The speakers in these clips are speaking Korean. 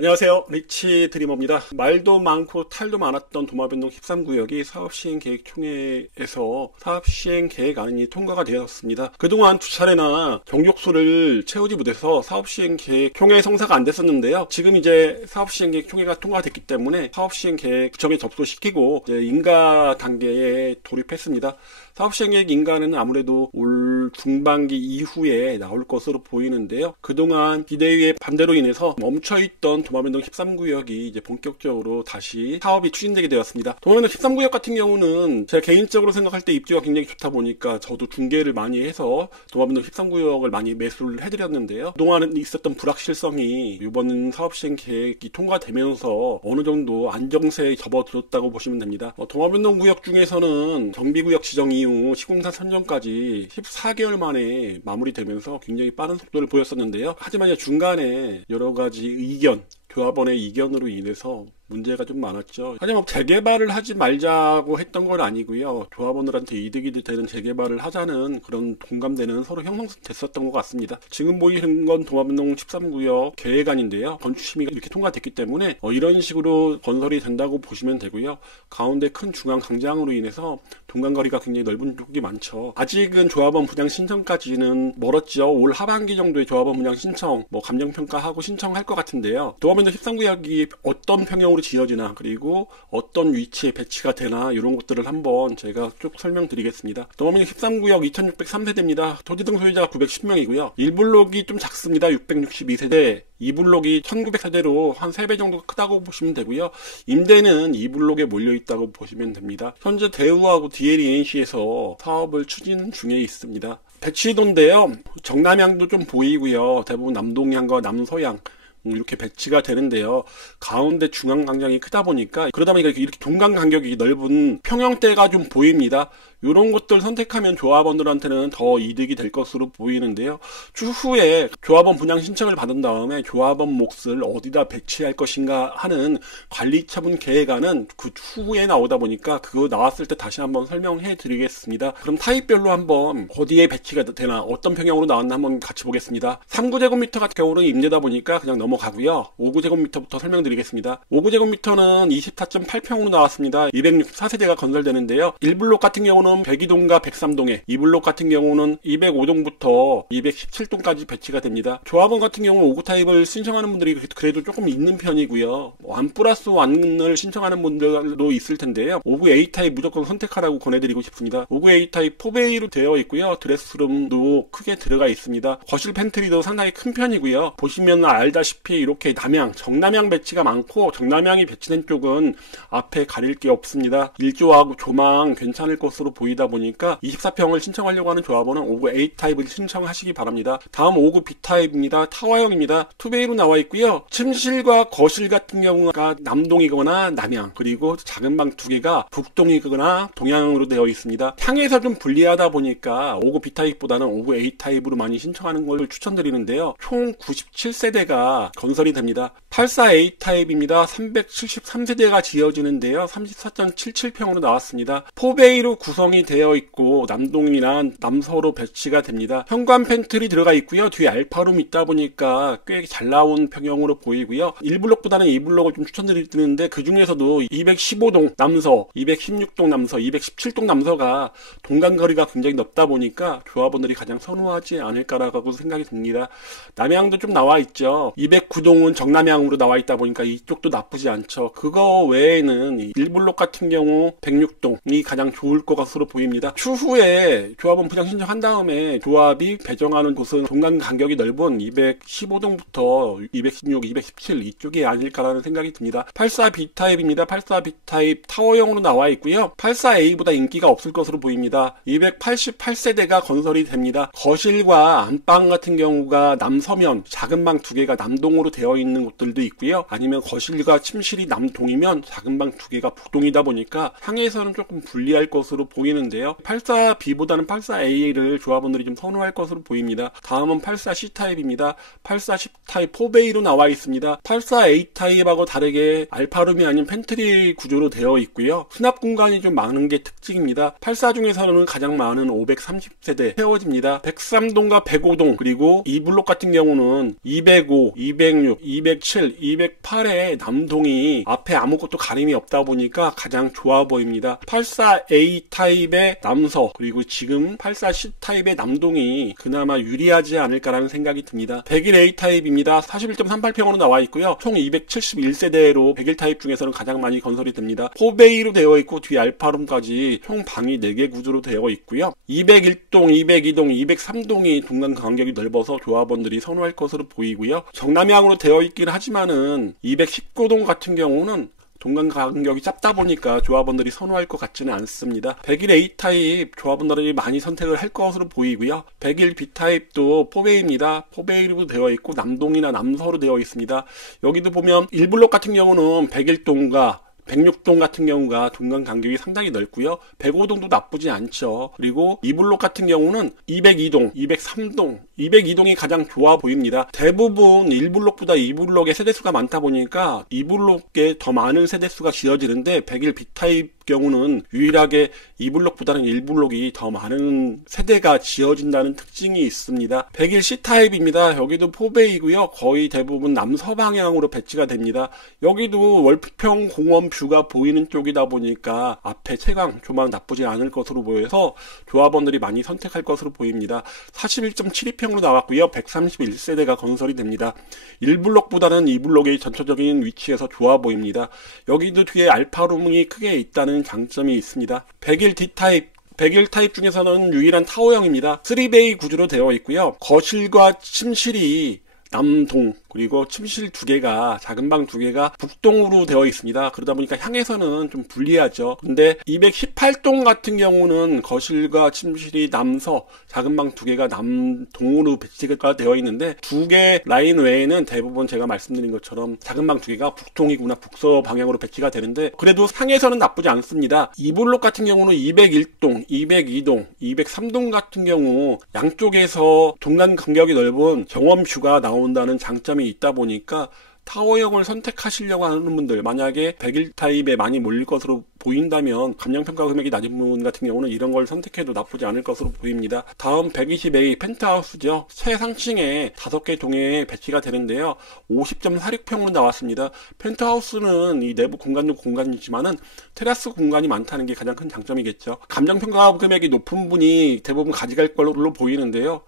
안녕하세요. 리치 드리머입니다. 말도 많고 탈도 많았던 도마변동 13구역이 사업시행계획총회에서 사업시행계획안이 통과가 되었습니다. 그동안 두 차례나 경족수를 채우지 못해서 사업시행계획총회 성사가 안 됐었는데요. 지금 이제 사업시행계획총회가 통과됐기 때문에 사업시행계획 구청에 접수시키고 이제 인가 단계에 돌입했습니다. 사업시행계획 인가는 아무래도 올 중반기 이후에 나올 것으로 보이는데요. 그동안 비대위의 반대로 인해서 멈춰있던 도마변동 13구역이 이제 본격적으로 다시 사업이 추진되게 되었습니다. 도마변동 13구역 같은 경우는 제가 개인적으로 생각할 때 입지가 굉장히 좋다 보니까 저도 중개를 많이 해서 도마변동 13구역을 많이 매수를 해드렸는데요. 그동안 있었던 불확실성이 이번 사업시행계획이 통과되면서 어느 정도 안정세에 접어들었다고 보시면 됩니다. 도마변동 구역 중에서는 정비구역 지정 이후 시공사 선정까지 14개월 만에 마무리되면서 굉장히 빠른 속도를 보였었는데요. 하지만 중간에 여러 가지 의견, 조합원의 이견으로 인해서 문제가 좀 많았죠. 하지만 재개발을 하지 말자고 했던 건 아니고요. 조합원들한테 이득이 되는 재개발을 하자는 그런 공감대는 서로 형성됐었던 것 같습니다. 지금 보이는 건 도마변동 13구역 계획안인데요. 건축심의가 이렇게 통과됐기 때문에 이런 식으로 건설이 된다고 보시면 되고요. 가운데 큰 중앙 광장으로 인해서 동간거리가 굉장히 넓은 쪽이 많죠. 아직은 조합원 분양 신청까지는 멀었죠. 올 하반기 정도에 조합원 분양 신청, 감정평가하고 신청할 것 같은데요. 도마변동 13구역이 어떤 평형으로 지어지나, 그리고 어떤 위치에 배치가 되나, 이런 것들을 한번 제가 쭉 설명드리겠습니다. 도마변동 13구역 2603세대입니다. 토지등 소유자가 910명이고요. 1블록이 좀 작습니다. 662세대. 2블록이 1900세대로 한 3배 정도 크다고 보시면 되고요. 임대는 2블록에 몰려있다고 보시면 됩니다. 현재 대우하고 DLENC에서 사업을 추진 중에 있습니다. 배치도인데요. 정남향도 좀 보이고요. 대부분 남동향과 남서향 이렇게 배치가 되는데요. 가운데 중앙 광장이 크다 보니까, 그러다 보니까 이렇게 동간 간격이 넓은 평형대가 좀 보입니다. 이런 것들 선택하면 조합원들한테는 더 이득이 될 것으로 보이는데요. 추후에 조합원 분양 신청을 받은 다음에 조합원 몫을 어디다 배치할 것인가 하는 관리처분 계획안은 그 추후에 나오다 보니까 그거 나왔을 때 다시 한번 설명해 드리겠습니다. 그럼 타입별로 한번 어디에 배치가 되나, 어떤 평형으로 나왔나 한번 같이 보겠습니다. 3구제곱미터 같은 경우는 임대다 보니까 그냥 넘어가고요. 5구제곱미터부터 설명드리겠습니다. 5구제곱미터는 24.8평으로 나왔습니다. 264세대가 건설되는데요. 1블록 같은 경우는 102동과 103동에, 2블록 같은 경우는 205동부터 217동까지 배치가 됩니다. 조합원 같은 경우 5구 타입을 신청하는 분들이 그래도 조금 있는 편이고요. 1+1을 신청하는 분들도 있을 텐데요. 5구 A 타입 무조건 선택하라고 권해드리고 싶습니다. 5구 A 타입 4베이로 되어 있고요. 드레스룸도 크게 들어가 있습니다. 거실 팬트리도 상당히 큰 편이고요. 보시면 알다시피 이렇게 정남향 배치가 많고, 정남향이 배치된 쪽은 앞에 가릴 게 없습니다. 일조하고 조망 괜찮을 것으로 보이다 보니까 24평을 신청하려고 하는 조합원은 5구 A 타입을 신청하시기 바랍니다. 다음 5구 B 타입입니다. 타워형입니다. 투베이로 나와 있고요. 침실과 거실 같은 경우가 남동이거나 남향, 그리고 작은 방 2개가 북동이거나 동향으로 되어 있습니다. 향에서 좀 불리하다 보니까 5구 B 타입보다는 5구 A 타입으로 많이 신청하는 걸 추천드리는데요. 총 97세대가 건설이 됩니다. 84A 타입입니다. 373세대가 지어지는데요. 34.77평으로 나왔습니다. 4베이로 구성이 되어 있고 남동이나 남서로 배치가 됩니다. 현관 팬트리 들어가 있고요. 뒤에 알파룸 있다 보니까 꽤 잘 나온 평형으로 보이고요. 1블록보다는 2블록을 좀 추천드리는데, 그 중에서도 215동 남서, 216동 남서, 217동 남서가 동간거리가 굉장히 넓다 보니까 조합원들이 가장 선호하지 않을까라고 생각이 듭니다. 남향도 좀 나와 있죠. 209동은 정남향으로 나와 있다 보니까 이쪽도 나쁘지 않죠. 그거 외에는 1블록 같은 경우 106동이 가장 좋을 것 같습니다. 보입니다. 추후에 조합원 분양 신청한 다음에 조합이 배정하는 곳은 동간 간격이 넓은 215동부터 216, 217 이쪽이 아닐까라는 생각이 듭니다. 84B 타입입니다. 84B 타입 타워형으로 나와 있고요. 84A보다 인기가 없을 것으로 보입니다. 288세대가 건설이 됩니다. 거실과 안방 같은 경우가 남서면, 작은 방 2개가 남동으로 되어 있는 곳들도 있고요. 아니면 거실과 침실이 남동이면 작은 방 2개가 북동이다 보니까 향에서는 조금 불리할 것으로 보이는데요. 84B보다는 84A를 조합원들이 좀 선호할 것으로 보입니다. 다음은 84C 타입입니다. 84C 타입 4베이로 나와 있습니다. 84A 타입하고 다르게 알파룸이 아닌 팬트리 구조로 되어 있고요. 수납 공간이 좀 많은 게 특징입니다. 84 중에서는 가장 많은 530세대 세워집니다. 103동과 105동, 그리고 2블록 같은 경우는 205, 206, 207, 208의 남동이 앞에 아무것도 가림이 없다 보니까 가장 좋아 보입니다. 84A 타입의 남서 그리고 지금 84C 타입의 남동이 그나마 유리하지 않을까라는 생각이 듭니다. 101A 타입입니다. 41.38평으로 나와 있고요. 총 271세대로 101 타입 중에서는 가장 많이 건설이 됩니다. 4베이로 되어 있고 뒤에 알파룸까지 총 방이 4개 구조로 되어 있고요. 201동, 202동, 203동이 동간 간격이 넓어서 조합원들이 선호할 것으로 보이고요. 정남향으로 되어 있긴 하지만은 219동 같은 경우는 동간 간격이 짧다 보니까 조합원들이 선호할 것 같지는 않습니다. 101A 타입 조합원들이 많이 선택을 할 것으로 보이고요. 101B 타입도 4베이입니다. 4베이로 되어 있고 남동이나 남서로 되어 있습니다. 여기도 보면 1블록 같은 경우는 101동과 106동 같은 경우가 동간 간격이 상당히 넓고요. 105동도 나쁘지 않죠. 그리고 2블록 같은 경우는 202동, 203동, 202동이 가장 좋아 보입니다. 대부분 1블록보다 2블록의 세대수가 많다 보니까 2블록에 더 많은 세대수가 지어지는데 101 B타입 경우는 유일하게 2블록보다는 1블록이 더 많은 세대가 지어진다는 특징이 있습니다. 101 C타입입니다. 여기도 4베이고요. 거의 대부분 남서방향으로 배치가 됩니다. 여기도 월평 공원 뷰가 보이는 쪽이다 보니까 앞에 채광, 조망 나쁘지 않을 것으로 보여서 조합원들이 많이 선택할 것으로 보입니다. 41.72평으로 나왔고요. 131세대가 건설이 됩니다. 1블록보다는 2블록의 전체적인 위치에서 좋아 보입니다. 여기도 뒤에 알파룸이 크게 있다는 장점이 있습니다. 101 D타입 101 타입 중에서는 유일한 타워형입니다. 3베이 구조로 되어 있고요. 거실과 침실이 남동 그리고 침실 2개가 작은 방 2개가 북동으로 되어 있습니다. 그러다 보니까 향에서는 좀 불리하죠. 근데 218동 같은 경우는 거실과 침실이 남서 작은 방 2개가 남동으로 배치가 되어 있는데 2개 라인 외에는 대부분 제가 말씀드린 것처럼 작은 방 2개가 북동이구나 북서 방향으로 배치가 되는데 그래도 상에서는 나쁘지 않습니다. 2블록 같은 경우는 201동, 202동, 203동 같은 경우 양쪽에서 동간 간격이 넓은 정원 뷰가 나온다는 장점이 있다 보니까 타워형을 선택하시려고 하는 분들 만약에 101 타입에 많이 몰릴 것으로 보인다면 감정평가 금액이 낮은 분 같은 경우는 이런 걸 선택해도 나쁘지 않을 것으로 보입니다. 다음 120A 펜트하우스죠. 최상층에 5개 동에 배치가 되는데요. 50.46평으로 나왔습니다. 펜트하우스는 이 내부 공간도 공간이지만은 테라스 공간이 많다는 게 가장 큰 장점이겠죠. 감정평가 금액이 높은 분이 대부분 가져갈 걸로 보이는데요.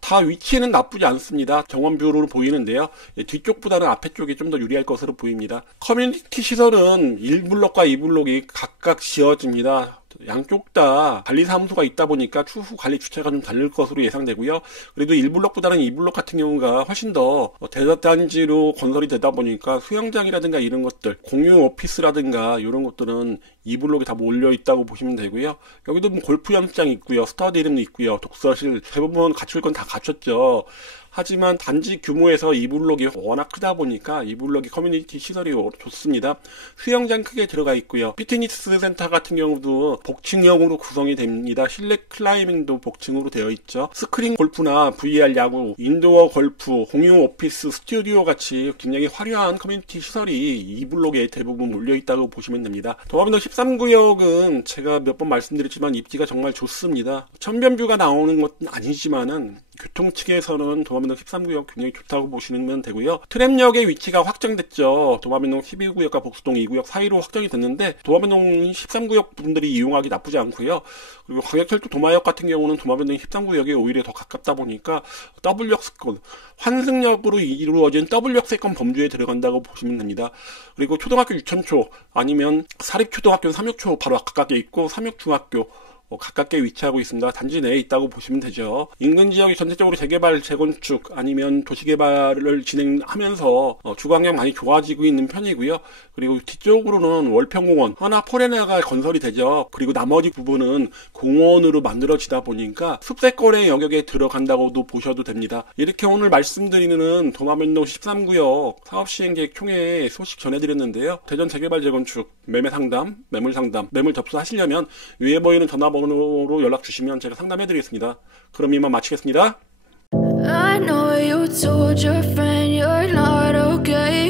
다 위치는 나쁘지 않습니다. 정원뷰로 보이는데요. 뒤쪽보다는 앞에 쪽이 좀 더 유리할 것으로 보입니다. 커뮤니티 시설은 1블록과 2블록이 각각 지어집니다. 양쪽 다 관리사무소가 있다 보니까 추후 관리 주체가 좀 다를 것으로 예상되고요. 그래도 1블록보다는 2블록 같은 경우가 훨씬 더 대단지로 건설이 되다 보니까 수영장이라든가 이런 것들, 공유 오피스라든가 이런 것들은 2블록이 다 몰려 있다고 보시면 되고요. 여기도 뭐 골프 연습장이 있고요. 스터디룸도 있고요. 독서실 대부분 갖출 건 다 갖췄죠. 하지만 단지 규모에서 2블록이 워낙 크다 보니까 2블록이 커뮤니티 시설이 좋습니다. 수영장 크게 들어가 있고요. 피트니스 센터 같은 경우도 복층형으로 구성이 됩니다. 실내 클라이밍도 복층으로 되어 있죠. 스크린 골프나 VR 야구, 인도어 골프, 공유 오피스, 스튜디오 같이 굉장히 화려한 커뮤니티 시설이 2블록에 대부분 몰려 있다고 보시면 됩니다. 도마뱀동 13구역은 제가 몇 번 말씀드렸지만 입지가 정말 좋습니다. 천변뷰가 나오는 것은 아니지만은 교통 측에서는 도마뱀동 13구역 굉장히 좋다고 보시면 되고요. 트램역의 위치가 확정됐죠. 도마뱀동 12구역과 복수동 2구역 사이로 확정이 됐는데 도마뱀동 13구역 분들이 이용하기 나쁘지 않고요. 그리고 광역철도 도마역 같은 경우는 도마뱀동 13구역에 오히려 더 가깝다 보니까 W역세권, 환승역으로 이루어진 W역세권 범주에 들어간다고 보시면 됩니다. 그리고 초등학교 유천초 아니면 사립초등학교는 삼육초 바로 가깝게 있고 삼육중학교 가깝게 위치하고 있습니다. 단지 내에 있다고 보시면 되죠. 인근 지역이 전체적으로 재개발, 재건축 아니면 도시개발을 진행하면서 주거환경 많이 좋아지고 있는 편이고요. 그리고 뒤쪽으로는 월평공원, 하나포레나가 건설이 되죠. 그리고 나머지 부분은 공원으로 만들어지다 보니까 숲세권의 영역에 들어간다고도 보셔도 됩니다. 이렇게 오늘 말씀드리는 도마뱀동 13구역 사업시행계획 총회 소식 전해드렸는데요. 대전 재개발, 재건축, 매매상담, 매물상담, 매물 접수하시려면 위에 보이는 전화번호로 연락 주시면 제가 상담해드리겠습니다. 그럼 이만 마치겠습니다. I know you told your friend you're not okay.